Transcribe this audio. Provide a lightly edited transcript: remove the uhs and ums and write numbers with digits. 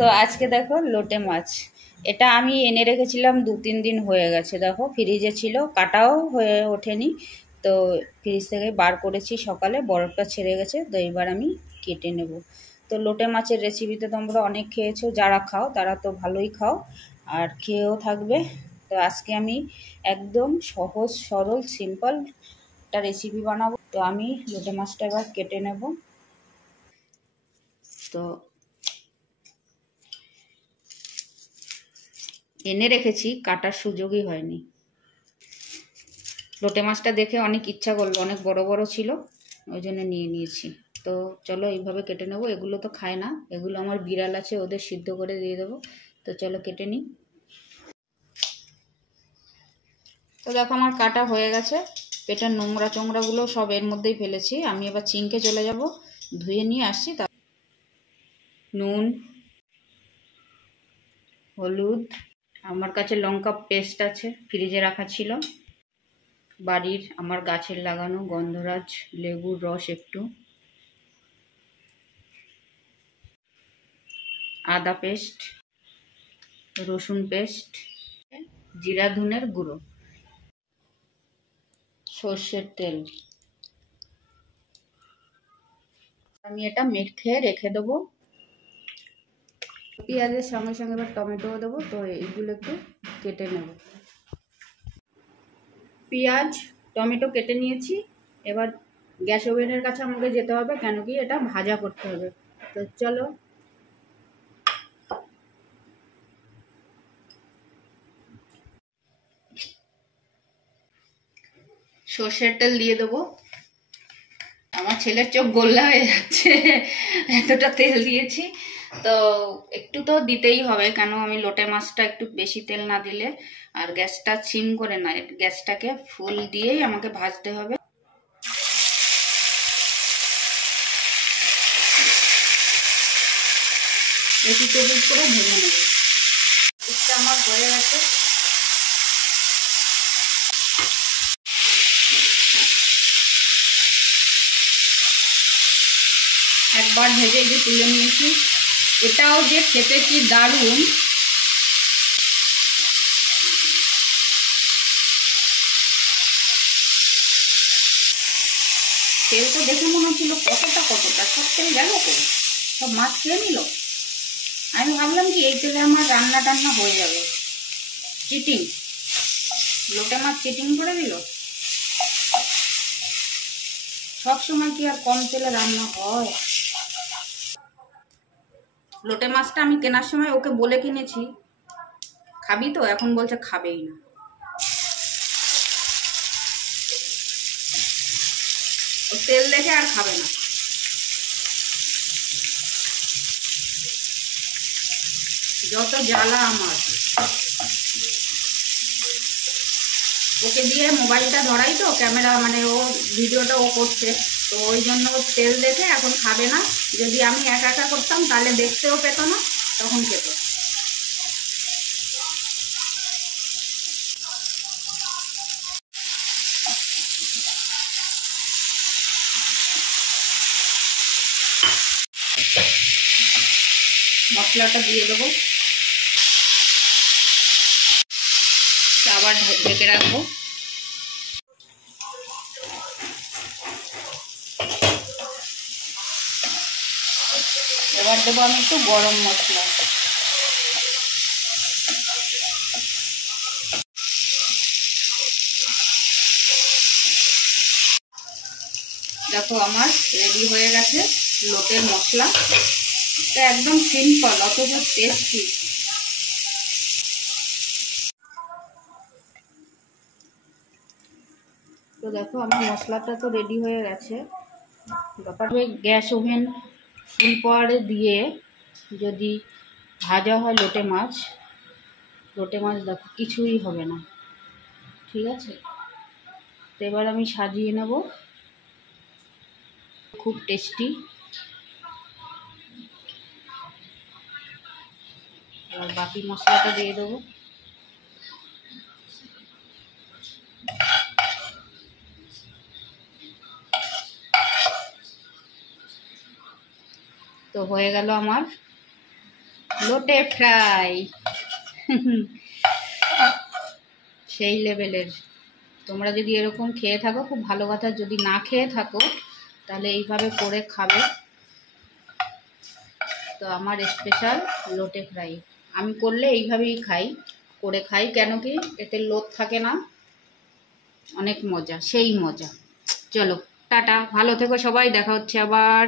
তো আজকে দেখো লোটে মাছ, এটা আমি এনে রেখেছিলাম 2-3 দিন হয়ে গেছে। দেখো ফ্রিজে ছিল, কাটাও হয়ে ওঠেনি। তো ফ্রিজ থেকে বার করেছি সকালে, বরফটা ছেড়ে গেছে। তো এবার আমি কেটে নেব। তো লোটে মাছের রেসিপিতে তোমরা অনেক খেয়েছো, যারা খাও তারা তো ভালোই খাও আর খেয়েও থাকবে। তো আজকে আমি একদম সহজ সরল সিম্পল একটা রেসিপি বানাবো। তো আমি লোটে মাছটা এবার কেটে নেব। তো এনে রেখেছি, কাটার সুযোগই হয়নি। লোটে মাছটা দেখে অনেক ইচ্ছা করলো, অনেক বড় বড় ছিল, ওই জন্য নিয়ে নিয়েছি। তো চলো এইভাবে কেটে নেবো। এগুলো তো খায় না, এগুলো আমার বিড়াল আছে, ওদের সিদ্ধ করে দিয়ে দেবো। তো চলো কেটে নিই। তো দেখো আমার কাটা হয়ে গেছে। পেটের নোংরা চোংরাগুলো সব এর মধ্যেই ফেলেছি। আমি এবার চিংকে চলে যাব, ধুয়ে নিয়ে আসছি। তা নুন, হলুদ, আমার কাছে লঙ্কা পেস্ট আছে, ফ্রিজে রাখা ছিল। বাড়ির আমার গাছের লাগানো গন্ধরাজ লেবুর রস একটু, আদা পেস্ট, রসুন পেস্ট, জিরা ধনের গুঁড়ো, সর্ষের তেল। আমি এটা মেখে রেখে দেবো। পেঁয়াজের সঙ্গে সঙ্গে এবার টমেটোও দেবো। তো এইগুলো একটু কেটে নেব। পেঁয়াজ টমেটো কেটে নিয়েছি। এবার গ্যাস ওভেনের কাছে আমাকে যেতে হবে, কেন কি এটা ভাজা করতে হবে। তো চলো। সর্ষের তেল দিয়ে দেবো। আমার ছেলের চোখ গোল্লা হয়ে যাচ্ছে, এতটা তেল দিয়েছি। তো একটু তো দিতেই হবে, কেন আমি লোটে মাছটা একটু বেশি তেল না দিলে, আর গ্যাসটা সিম করে না, গ্যাসটাকে ফুল দিয়েই আমাকে ভাজতে হবে। একটু সবুজ করে ভেজে নেব। এটা আমার হয়ে গেছে। একবার ভেজে যে তুলে নিয়েছি। এটাও যে খেতে কি দারুণ। তেলটা দেখে মনে হচ্ছিল কতটা কতটা, সব তেল গেল তো, সব মাছ খেয়ে নিল। আমি ভাবলাম কি এই তেলে আমার রান্না টান্না হয়ে যাবে। চিটিং, লোটে মাছ চিটিং করে দিল। সব সময় কি আর কম তেলে রান্না হয়? লোটে মাছটা আমি কেনার সময় ওকে বলে কিনেছি খাবি তো, এখন বলছে খাবেই না। ও তেল দেখে আর খাবে না। যত জ্বালা আমার। ওকে দিয়ে মোবাইলটা ধরাই তো, ক্যামেরা মানে ও ভিডিওটা ও করছে, তো ওই জন্য ও তেল দেখে এখন খাবে না। যদি আমি একা একা করতাম তাহলে দেখতেও পেত না, তখন খেত। মশলাটা দিয়ে দেবো, আবার ঢেকে রাখবো। এবার দেবো আমি একটু গরম মশলা। দেখো আমার রেডি হয়ে গেছে লোটের মশলা। এটা একদম সিম্পল অথচ টেস্টি। তো দেখো আমার মশলাটা তো রেডি হয়ে গেছে। ব্যাপারটা গ্যাস ওভেন ফুল পাওয়ারে দিয়ে যদি ভাজা হয় লোটে মাছ, দেখো কিছুই হবে না, ঠিক আছে। তো এবার আমি সাজিয়ে নেব, খুব টেস্টি। এবার বাকি মশলাটা দিয়ে দেবো। তো হয়ে গেল আমার লোটে ফ্রাই সেই লেভেলের। তোমরা যদি এরকম খেয়ে থাকো খুব ভালো কথা, যদি না খেয়ে থাকো তাহলে এইভাবে করে খাবে। তো আমার স্পেশাল লোটে ফ্রাই আমি করলে এইভাবেই করে খাই, কেন কি এতে লোট থাকে না, অনেক মজা, সেই মজা। চলো টাটা, ভালো থেকো সবাই, দেখা হচ্ছে আবার।